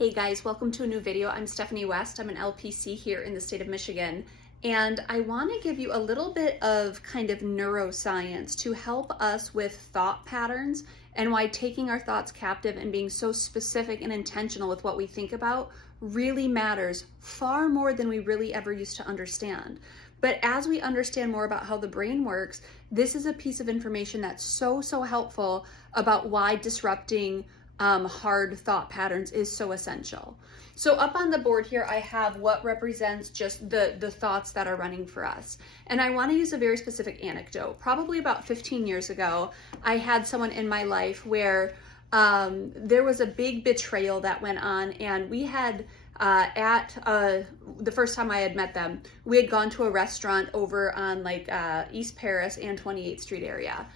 Hey guys, welcome to a new video. I'm Stephanie West. I'm an LPC here in the state of Michigan, and I want to give you a little bit of kind of neuroscience to help us with thought patterns and why taking our thoughts captive and being so specific and intentional with what we think about really matters far more than we really ever used to understand. But as we understand more about how the brain works, this is a piece of information that's so helpful about why disrupting hard thought patterns is so essential. So up on the board here, I have what represents just the thoughts that are running for us. And I want to use a very specific anecdote. Probably about 15 years ago, I had someone in my life where there was a big betrayal that went on, and we had the first time I had met them, we had gone to a restaurant over on East Paris and 28th Street area.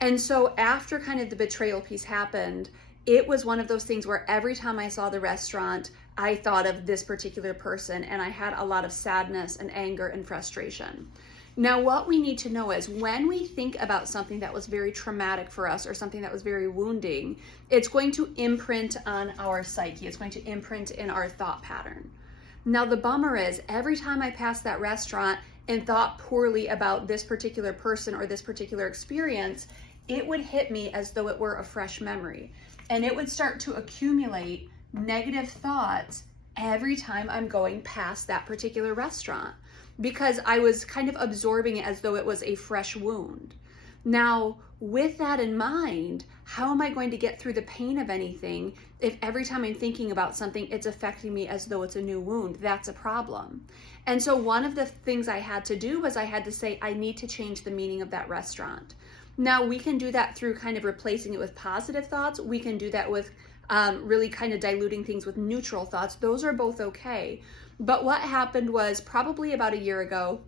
And so after kind of the betrayal piece happened, it was one of those things where every time I saw the restaurant, I thought of this particular person, and I had a lot of sadness and anger and frustration. Now, what we need to know is when we think about something that was very traumatic for us or something that was very wounding, it's going to imprint on our psyche. It's going to imprint in our thought pattern. Now, the bummer is every time I passed that restaurant and thought poorly about this particular person or this particular experience, it would hit me as though it were a fresh memory. And it would start to accumulate negative thoughts every time I'm going past that particular restaurant because I was kind of absorbing it as though it was a fresh wound. Now, with that in mind, how am I going to get through the pain of anything if every time I'm thinking about something, it's affecting me as though it's a new wound? That's a problem. And so one of the things I had to do was I had to say, I need to change the meaning of that restaurant. Now, we can do that through kind of replacing it with positive thoughts. We can do that with really kind of diluting things with neutral thoughts. Those are both okay. But what happened was probably about a year ago,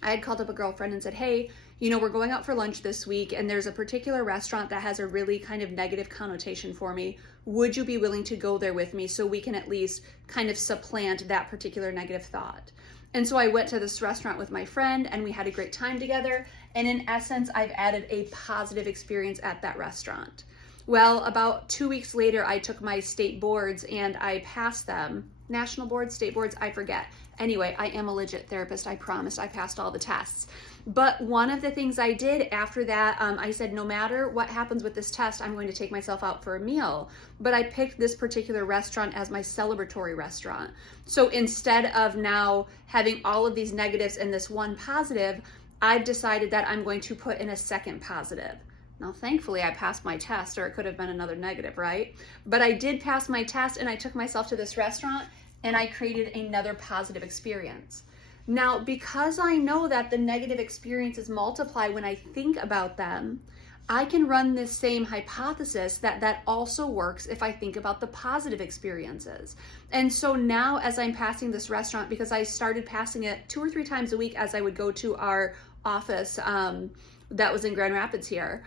I had called up a girlfriend and said, hey, we're going out for lunch this week, and there's a particular restaurant that has a really kind of negative connotation for me. Would you be willing to go there with me so we can at least kind of supplant that particular negative thought? And so I went to this restaurant with my friend, and we had a great time together. And in essence, I've added a positive experience at that restaurant. Well, about 2 weeks later, I took my state boards and I passed them. National boards, state boards, I forget. Anyway, I am a legit therapist. I promised I passed all the tests. But one of the things I did after that, I said, no matter what happens with this test, I'm going to take myself out for a meal. But I picked this particular restaurant as my celebratory restaurant. So instead of now having all of these negatives and this one positive, I've decided that I'm going to put in a second positive. Now, thankfully, I passed my test, or it could have been another negative, right? But I did pass my test, and I took myself to this restaurant, and I created another positive experience. Now, because I know that the negative experiences multiply when I think about them, I can run this same hypothesis that also works if I think about the positive experiences. And so now as I'm passing this restaurant, because I started passing it 2 or 3 times a week as I would go to our office that was in Grand Rapids here,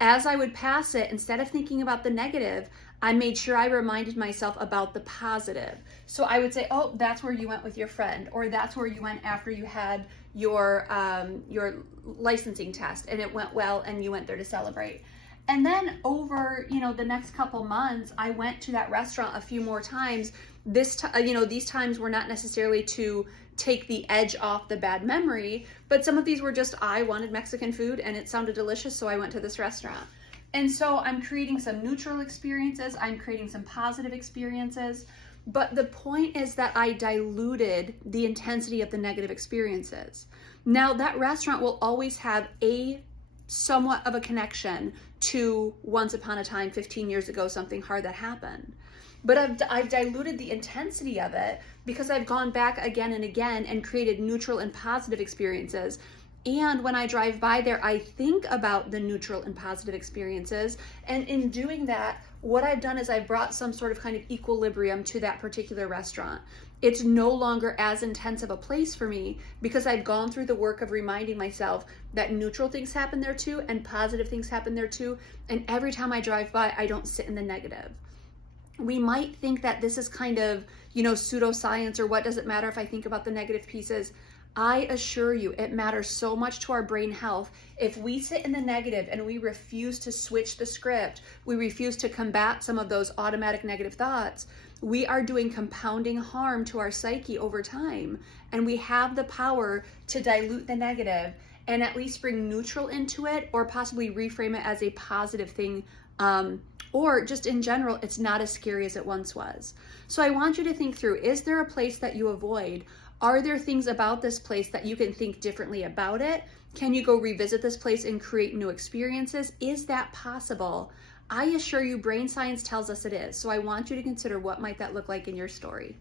as I would pass it, instead of thinking about the negative, I made sure I reminded myself about the positive. So I would say, oh, that's where you went with your friend, or that's where you went after you had your licensing test and it went well and you went there to celebrate. And then over, the next couple months, I went to that restaurant a few more times. These times were not necessarily to take the edge off the bad memory, but some of these were just, I wanted Mexican food and it sounded delicious, so I went to this restaurant. And so I'm creating some neutral experiences, I'm creating some positive experiences, but the point is that I diluted the intensity of the negative experiences. Now, that restaurant will always have a somewhat of a connection to once upon a time, 15 years ago, something hard that happened. But I've diluted the intensity of it because I've gone back again and again and created neutral and positive experiences. And when I drive by there, I think about the neutral and positive experiences. And in doing that, what I've done is I've brought some sort of kind of equilibrium to that particular restaurant. It's no longer as intense of a place for me because I've gone through the work of reminding myself that neutral things happen there too and positive things happen there too. And every time I drive by, I don't sit in the negative. We might think that this is kind of, pseudoscience, or what does it matter if I think about the negative pieces? I assure you, it matters so much to our brain health. If we sit in the negative and we refuse to switch the script, we refuse to combat some of those automatic negative thoughts, we are doing compounding harm to our psyche over time. And we have the power to dilute the negative and at least bring neutral into it, or possibly reframe it as a positive thing. Or just in general, it's not as scary as it once was. So I want you to think through, is there a place that you avoid? Are there things about this place that you can think differently about it? Can you go revisit this place and create new experiences? Is that possible? I assure you, brain science tells us it is. So I want you to consider, what might that look like in your story?